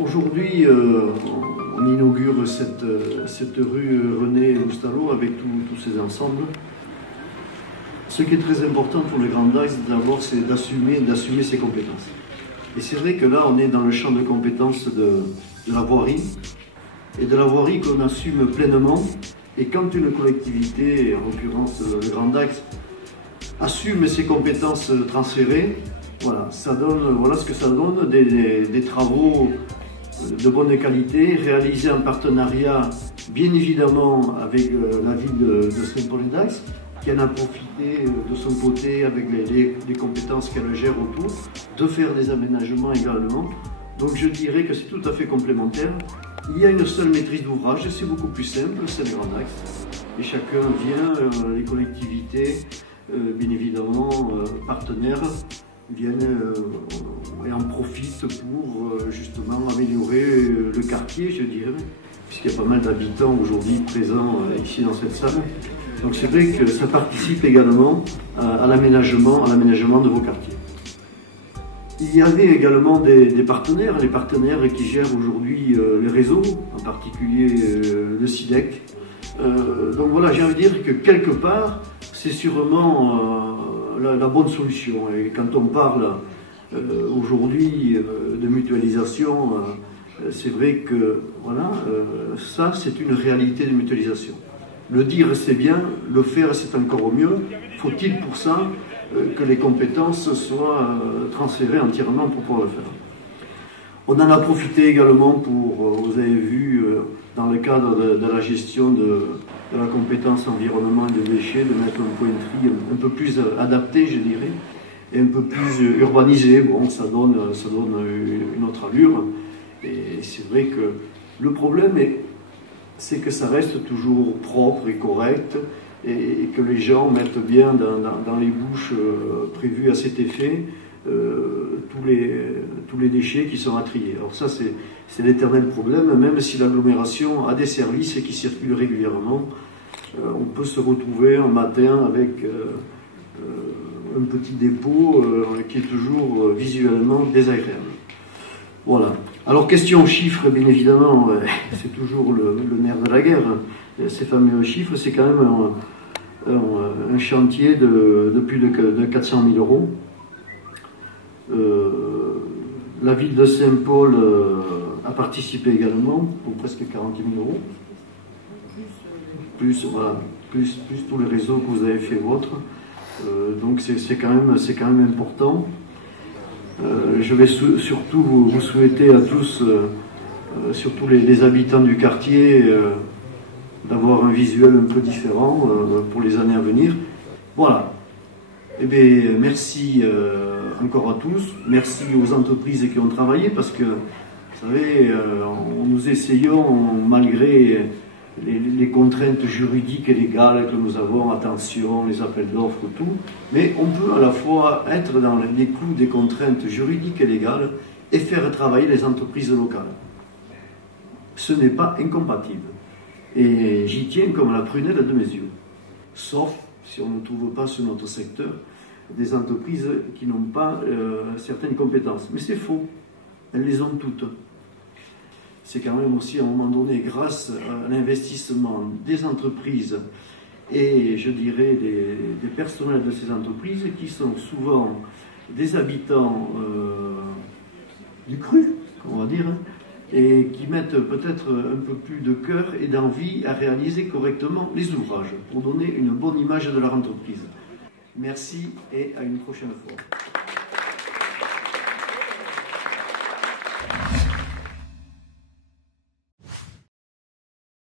Aujourd'hui, on inaugure cette rue René Loustalot avec tous ces ensembles. Ce qui est très important pour le Grand Dax, d'abord, c'est d'assumer ses compétences. Et c'est vrai que là, on est dans le champ de compétences de la voirie, et de la voirie qu'on assume pleinement. Et quand une collectivité, en l'occurrence le Grand Dax, assume ses compétences transférées, voilà ce que ça donne, des travaux de bonne qualité, réalisés en partenariat, bien évidemment, avec la ville de Saint-Paul-et-Dax, qui en a profité de son côté avec les compétences qu'elle gère autour, de faire des aménagements également. Donc je dirais que c'est tout à fait complémentaire. Il y a une seule maîtrise d'ouvrage, c'est beaucoup plus simple, c'est le Grand Dax. Et chacun vient, les collectivités, bien évidemment, partenaires, viennent et en profitent pour justement améliorer le quartier, je dirais, puisqu'il y a pas mal d'habitants aujourd'hui présents ici dans cette salle. Donc c'est vrai que ça participe également à l'aménagement de vos quartiers. Il y avait également des partenaires, les partenaires qui gèrent aujourd'hui les réseaux, en particulier le SIDEC. Donc voilà, j'ai envie de dire que quelque part, c'est sûrement la bonne solution. Et quand on parle aujourd'hui de mutualisation, c'est vrai que voilà, ça c'est une réalité de mutualisation. Le dire c'est bien, le faire c'est encore mieux. Faut-il pour ça que les compétences soient transférées entièrement pour pouvoir le faire. On en a profité également pour, vous avez vu, dans le cadre de la gestion de la compétence environnement et de déchets, de mettre un point de tri un peu plus adapté, je dirais, et un peu plus urbanisé. Bon, ça donne une autre allure. Et c'est vrai que le problème, c'est que ça reste toujours propre et correct, et que les gens mettent bien dans les bouches prévues à cet effet tous les déchets qui sont à trier. Alors ça, c'est l'éternel problème, même si l'agglomération a des services qui circulent régulièrement, on peut se retrouver un matin avec un petit dépôt qui est toujours visuellement désagréable. Voilà. Alors, question chiffres, bien évidemment, c'est toujours le nerf de la guerre. Ces fameux chiffres, c'est quand même un chantier de plus de 400 000 euros. La ville de Saint-Paul a participé également pour presque 40 000 euros. Plus tous les réseaux que vous avez fait vôtre. Donc c'est quand même important. Je vais surtout vous souhaiter à tous, surtout les habitants du quartier, d'avoir un visuel un peu différent pour les années à venir. Voilà. Eh bien, merci encore à tous. Merci aux entreprises qui ont travaillé parce que, vous savez, nous essayons, malgré les contraintes juridiques et légales que nous avons, attention, les appels d'offres, tout, mais on peut à la fois être dans les clous des contraintes juridiques et légales et faire travailler les entreprises locales. Ce n'est pas incompatible. Et j'y tiens comme à la prunelle de mes yeux. Sauf si on ne trouve pas sur notre secteur des entreprises qui n'ont pas certaines compétences. Mais c'est faux. Elles les ont toutes. C'est quand même aussi à un moment donné, grâce à l'investissement des entreprises et je dirais des personnels de ces entreprises qui sont souvent des habitants du cru, on va dire, et qui mettent peut-être un peu plus de cœur et d'envie à réaliser correctement les ouvrages pour donner une bonne image de leur entreprise. Merci et à une prochaine fois.